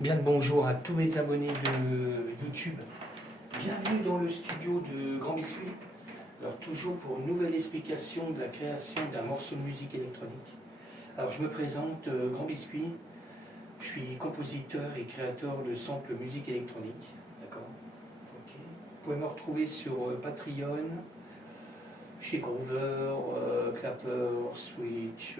Bien le bonjour à tous mes abonnés de YouTube. Bienvenue dans le studio de Grand Biscuit. Alors toujours pour une nouvelle explication de la création d'un morceau de musique électronique. Alors je me présente, Grand Biscuit. Je suis compositeur et créateur de samples musique électronique. D'accord. Ok. Vous pouvez me retrouver sur Patreon, chez Groover, Clapper, Switch,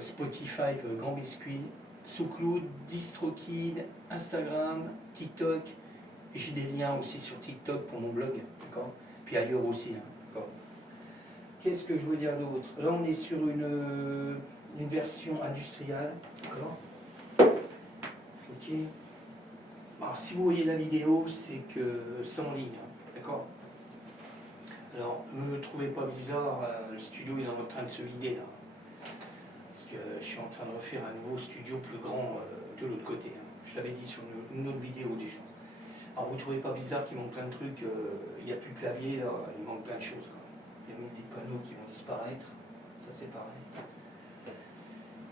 Spotify, Grand Biscuit, SoundCloud, DistroKid, Instagram, TikTok. Et j'ai des liens aussi sur TikTok pour mon blog, d'accord. Puis ailleurs aussi, hein, d'accord. Qu'est-ce que je veux dire d'autre? Là, on est sur une version industrielle, d'accord. Ok. Alors, si vous voyez la vidéo, c'est que c'est en ligne, hein, d'accord. Alors, ne me trouvez pas bizarre, le studio il est en train de se vider là. Parce que je suis en train de refaire un nouveau studio plus grand de l'autre côté. Hein. Je l'avais dit sur une autre vidéo déjà. Alors vous ne trouvez pas bizarre qu'il manque plein de trucs, il n'y a plus de clavier là, il manque plein de choses. Quoi. Il y a même des panneaux qui vont disparaître, ça c'est pareil.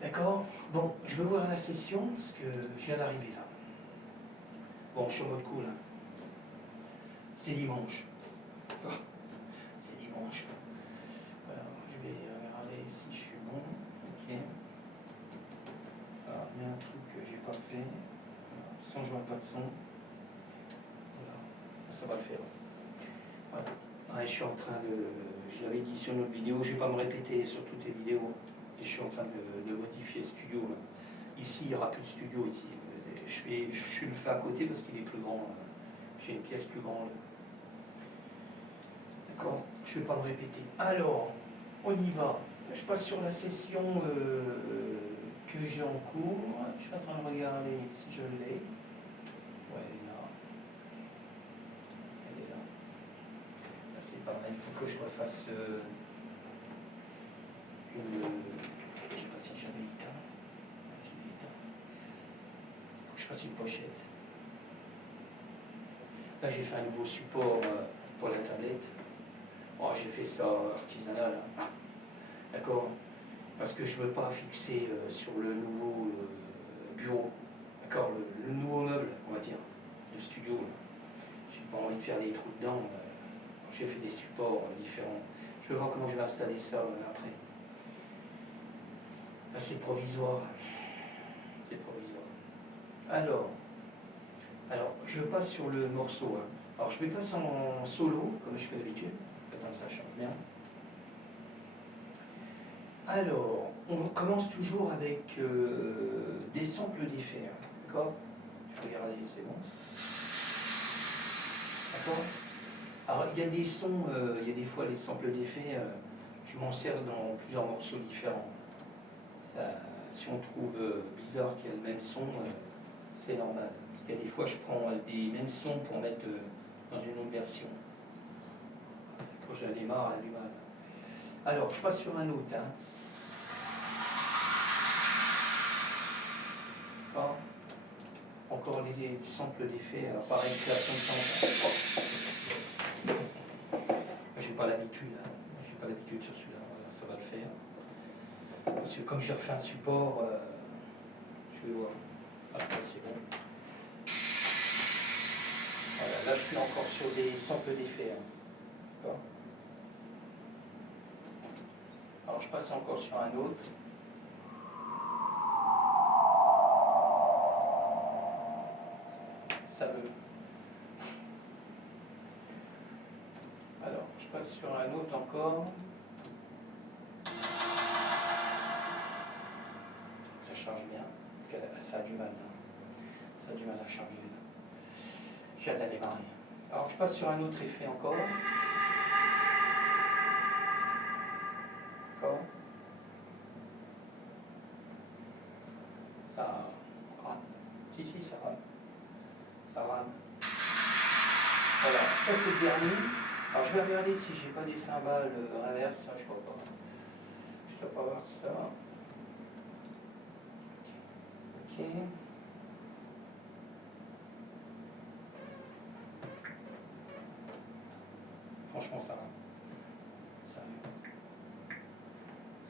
D'accord. Bon, je vais ouvrir la session parce que je viens d'arriver là. Bon, je suis en mode cool. Hein. C'est dimanche. C'est dimanche. Alors, je vais regarder si je suis bon. Ok. Alors, il y a un truc que j'ai pas fait. Voilà. Sans jouer pas de son. Voilà. Ça va le faire. Voilà. Ouais, je suis en train de. Je l'avais dit sur une autre vidéo, je ne vais pas me répéter sur toutes les vidéos. Et je suis en train de modifier le studio. Là. Ici, il n'y aura plus de studio ici. Je le fais à côté parce qu'il est plus grand. J'ai une pièce plus grande. D'accord. Je ne vais pas me répéter. Alors, on y va. Je passe sur la session que j'ai en cours. Je suis en train de regarder si je l'ai. Ouais, elle est là. Elle est là. Là c'est pas mal. Il faut que je refasse une. Je ne sais pas si j'avais éteint. Ouais, je l'ai éteint. Il faut que je fasse une pochette. Là, j'ai fait un nouveau support pour la tablette. Oh, j'ai fait ça artisanal. Hein. D'accord. Parce que je ne veux pas fixer sur le nouveau bureau, d'accord, le nouveau meuble, on va dire, le studio. J'ai pas envie de faire des trous dedans. J'ai fait des supports différents. Je vais voir comment je vais installer ça après. Là, c'est provisoire. C'est provisoire. Alors, je passe sur le morceau. Hein. Alors, je vais passer en solo, comme je fais d'habitude. Comme ça change bien. Alors, on commence toujours avec des samples d'effets, d'accord. Je vais regarder, c'est bon. D'accord. Alors, il y a des sons, il y a des fois les samples d'effets, je m'en sers dans plusieurs morceaux différents. Ça, si on trouve bizarre qu'il y a le même son, c'est normal. Parce qu'il y a des fois, je prends des mêmes sons pour mettre dans une autre version. Quand j'en ai marre, elle a du mal. Alors, je passe sur un autre. Hein. Encore les samples d'effets, alors pareil, création de samples. J'ai pas l'habitude, hein. J'ai pas l'habitude sur celui-là, voilà, ça va le faire. Parce que comme j'ai refait un support, je vais voir. Voilà, là c'est bon. Voilà, là je suis encore sur des samples d'effets. Hein. D'accord. Alors je passe encore sur un autre. Ça veut. Alors, je passe sur un autre encore. Ça charge bien, parce que ça a du mal. Hein. Ça a du mal à charger. Là. Je viens de la démarrer. Alors, je passe sur un autre effet encore. D'accord. Ça rame. Si, ça rame. Ça rame. Voilà, ça c'est le dernier. Alors je vais regarder si j'ai pas des cymbales inverses, ça je vois pas. Je dois pas voir ça. Ok. Franchement ça rame. Ça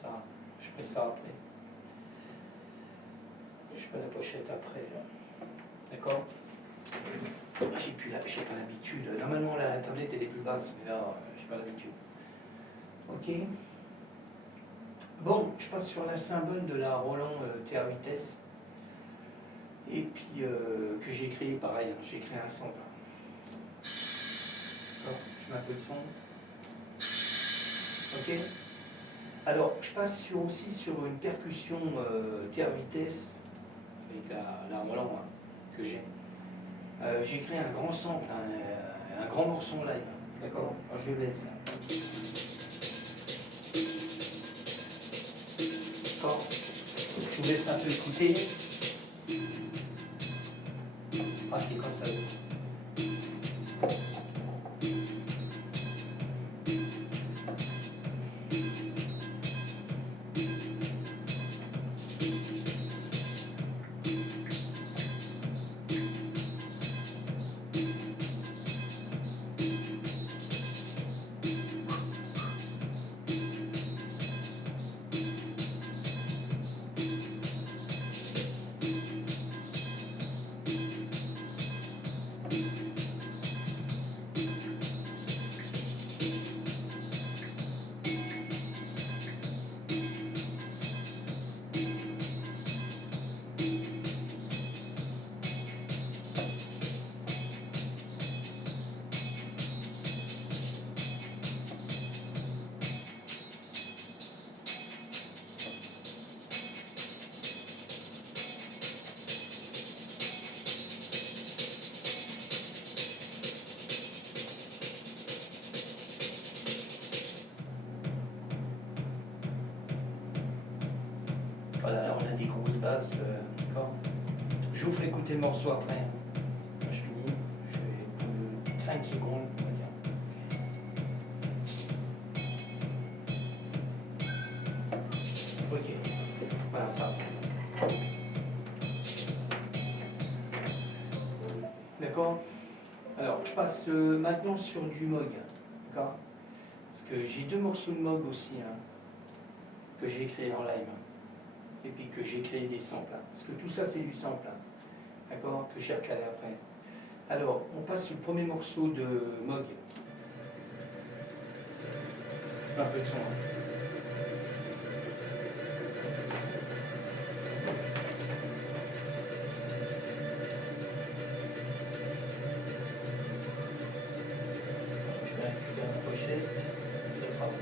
rame. Je ferai ça après. Je fais la pochette après. Là. D'accord. J'ai pas l'habitude. Normalement, la tablette, elle est plus basse, mais là, j'ai pas l'habitude. Ok. Bon, je passe sur la cymbale de la Roland TR8S. Et puis, que j'ai créé, pareil, hein, j'ai créé un sample. D'accord, je mets un peu de son. Ok. Alors, je passe aussi sur une percussion TR8S avec la Roland hein, que j'ai. J'ai créé un grand sample, un grand morceau en live. D'accord. Alors, je laisse. D'accord. Je vous laisse un peu écouter. Ah, c'est comme ça. Voilà, là on a des grosses basses. D'accord. Je vous ferai écouter le morceau après. Quand je finis, je vais prendre 5 secondes, on va dire. Ok, voilà ça. D'accord. Alors, je passe maintenant sur du Moog. D'accord. Parce que j'ai 2 morceaux de Moog aussi, hein, que j'ai créé en live. Et puis que j'ai créé des samples. Hein, parce que tout ça, c'est du sample. Hein, d'accord. Que j'ai recalé après. Alors, on passe sur le premier morceau de Moog. Un peu de son. Hein. Je vais récupérer la pochette. Ça sera bon.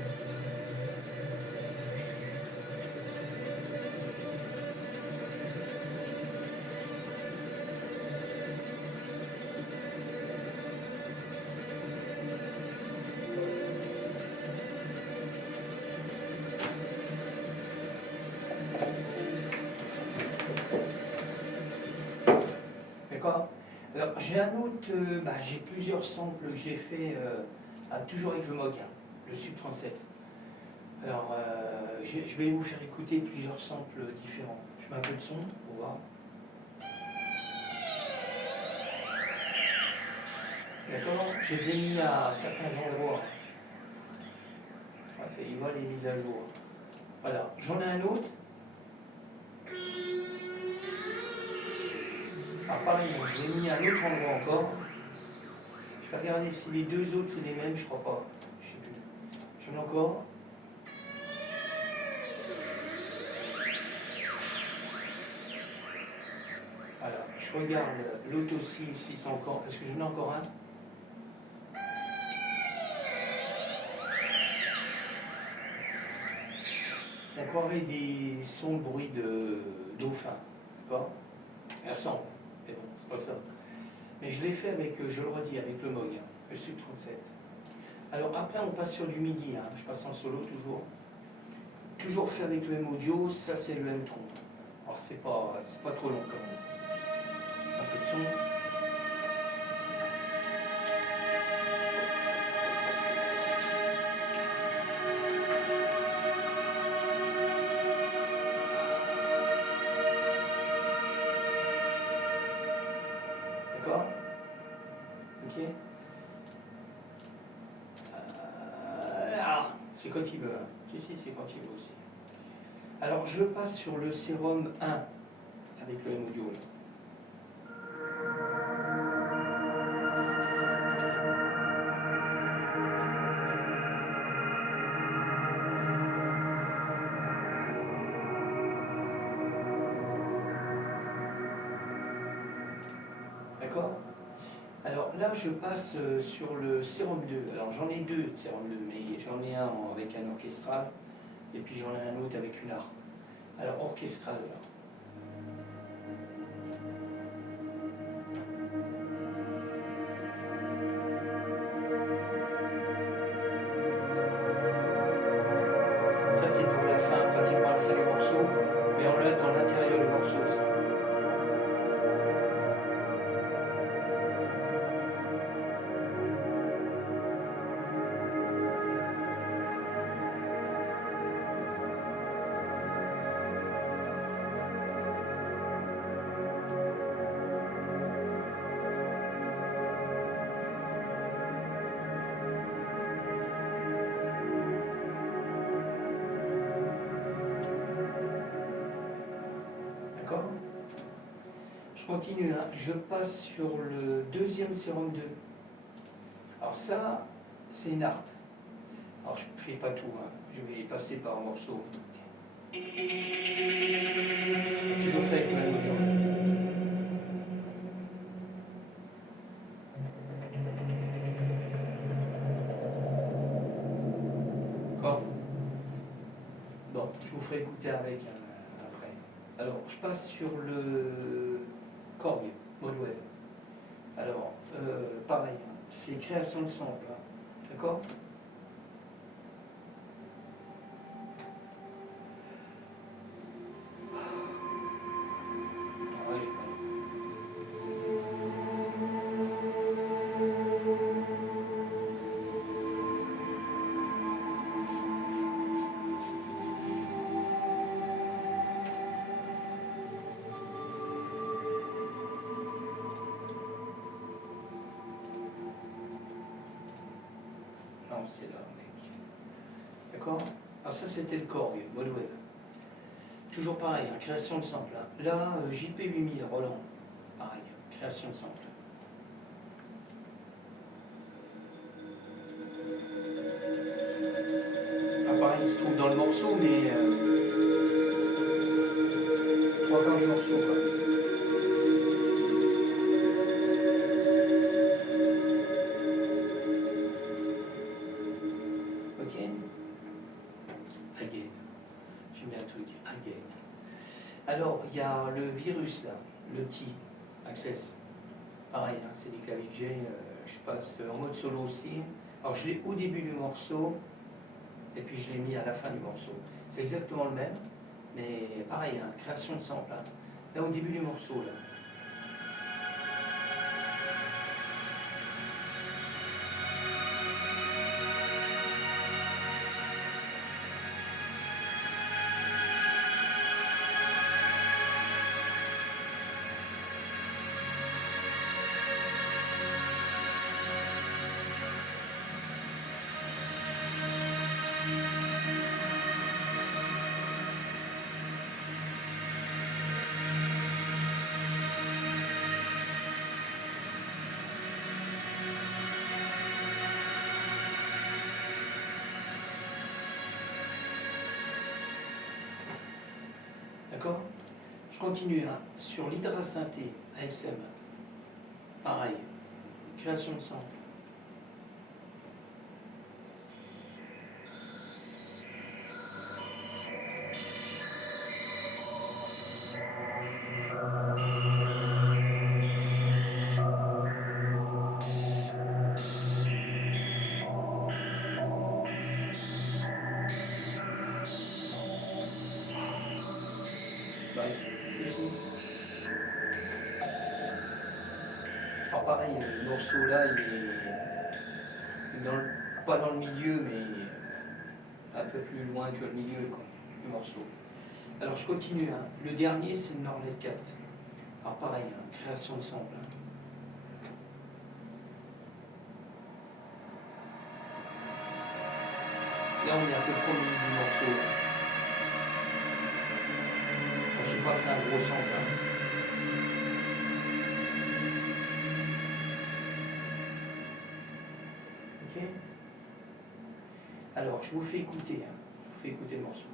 D'accord. Alors, j'ai un autre, j'ai plusieurs samples que j'ai fait toujours avec le Moog, hein, le Sub 37. Alors, je vais vous faire écouter plusieurs samples différents. Je mets un peu de son pour voir. D'accord. Je les ai mis à certains endroits. Il voit les mises à jour. Voilà. J'en ai un autre. Alors, pareil, je l'ai mis à un autre endroit encore. Je vais regarder si les deux autres c'est les mêmes, je crois pas. Je sais plus. J'en ai encore. Voilà. Je regarde l'autre aussi, si c'est encore, parce que j'en ai encore un. On croirait des sons de bruit de dauphin. D'accord. Elle ressemble. Mais bon, c'est pas ça. Mais je l'ai fait avec, je le redis, avec le Moog, le Sub 37. Alors après, on passe sur du MIDI. Hein. Je passe en solo toujours. Toujours fait avec le M audio, ça c'est le M3. Alors c'est pas trop long quand même. Un peu de son. D'accord. Ok. C'est quand il veut. Hein. Si, c'est quand il veut aussi. Alors je passe sur le Serum 1 avec le M audio. Là. D'accord? Alors là, je passe sur le sérum 2. Alors j'en ai deux de sérum 2, mais j'en ai un avec un orchestral, et puis j'en ai un autre avec une harpe. Alors orchestral, alors. Ça c'est pour la fin, pratiquement la fin du morceau, mais on l'a dans l'intérieur du morceau aussi. D'accord? Je continue, hein. Je passe sur le deuxième sérum 2. Alors ça, c'est une harpe. Alors je ne fais pas tout, hein. Je vais passer par un morceau. Toujours fait avec la même audio. D'accord? Bon, je vous ferai écouter avec après. Alors, je passe sur le Korg, mode web. Alors, pareil, hein, c'est création de sample, hein. D'accord? Ouais, non, c'est là, mec. D'accord? Alors ça, c'était le Korg, mode web. Toujours pareil, hein, création de sample, hein. Là, JP8000, Roland. Pareil, création de sample. Ah, pareil, il se trouve dans le morceau, mais trois quarts du morceau, quoi. Ok? Again. J'aime bien le truc. Again. Alors, il y a le virus là, le T, Access. Pareil, hein, c'est des claviers J, je passe en mode solo aussi. Alors, je l'ai au début du morceau, et puis je l'ai mis à la fin du morceau. C'est exactement le même, mais pareil, hein, création de sample. Hein. Là, au début du morceau, là. D'accord? Je continue, hein, sur l'hydrasynthé ASM. Pareil, création de sample. Bye. Ici. Alors pareil, le morceau là, il est pas dans le milieu, mais un peu plus loin que le milieu quoi, du morceau. Alors je continue, hein. Le dernier c'est le Nornet 4. Alors pareil, hein, création de sample. Hein. Là on est un peu promis du morceau. Je n'ai pas fait un gros sample. Hein. Ok. Alors je vous fais écouter, hein. Je vous fais écouter le morceau.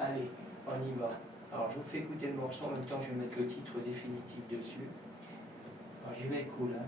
Allez, on y va. Alors je vous fais écouter le morceau, en même temps je vais mettre le titre définitif dessus. Alors j'y vais cool. Hein.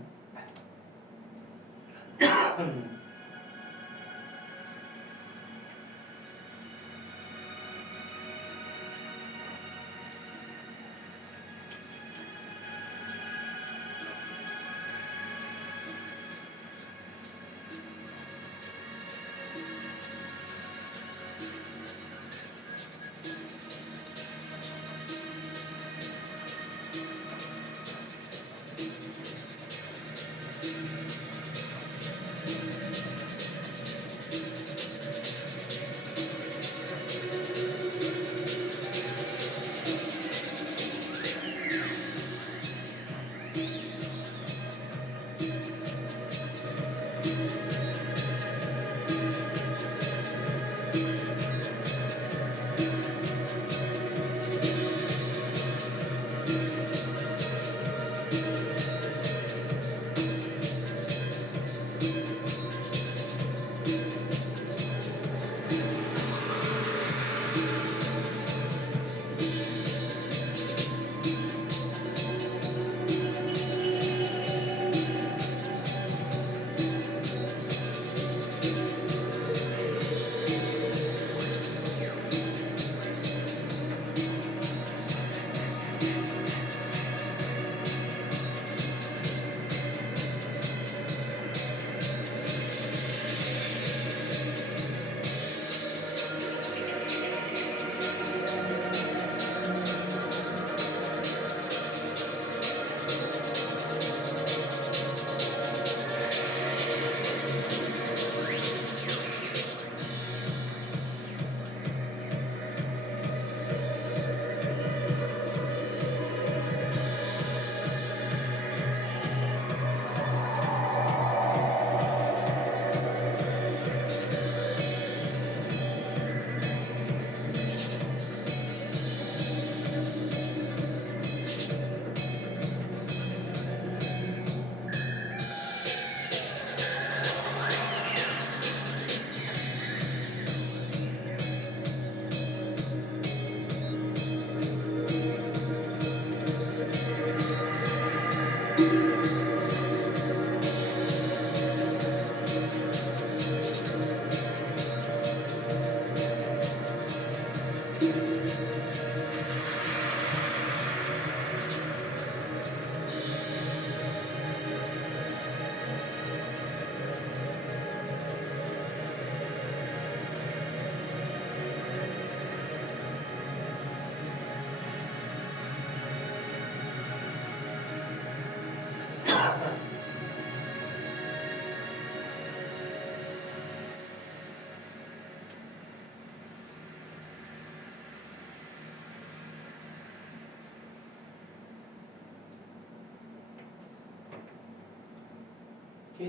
Ok.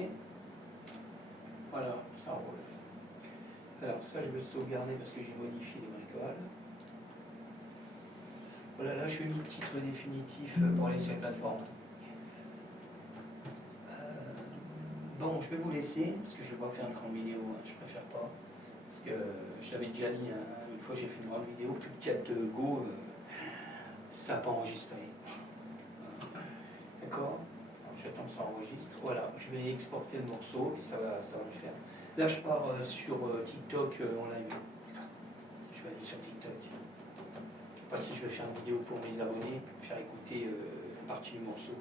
Voilà, ça roule. Alors ça je vais le sauvegarder parce que j'ai modifié les bricoles. Voilà, là je mis le titre définitif pour aller sur les plateformes. Bon, je vais vous laisser parce que je ne vais pas faire une grande vidéo, hein, je préfère pas. Parce que je l'avais déjà dit, hein, une fois j'ai fait une grande vidéo, plus de 4 Go, ça n'a pas enregistré. D'accord? J'attends que ça enregistre. Voilà, je vais exporter le morceau et ça va le faire. Là, je pars sur TikTok en live. Je vais aller sur TikTok. Je ne sais pas si je vais faire une vidéo pour mes abonnés, faire écouter une partie du morceau.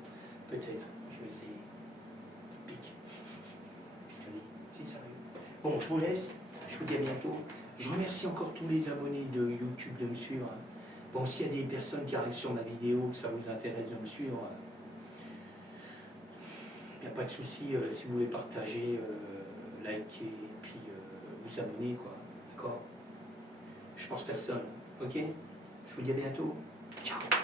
Peut-être, je vais essayer. Pique. Pitoni. C'est sérieux. Bon, je vous laisse. Je vous dis à bientôt. Je remercie encore tous les abonnés de YouTube de me suivre. Bon, s'il y a des personnes qui arrivent sur ma vidéo, que ça vous intéresse de me suivre, il n'y a pas de souci, si vous voulez partager, liker, et puis vous abonner, quoi. D'accord? Je pense personne. Ok? Je vous dis à bientôt. Ciao!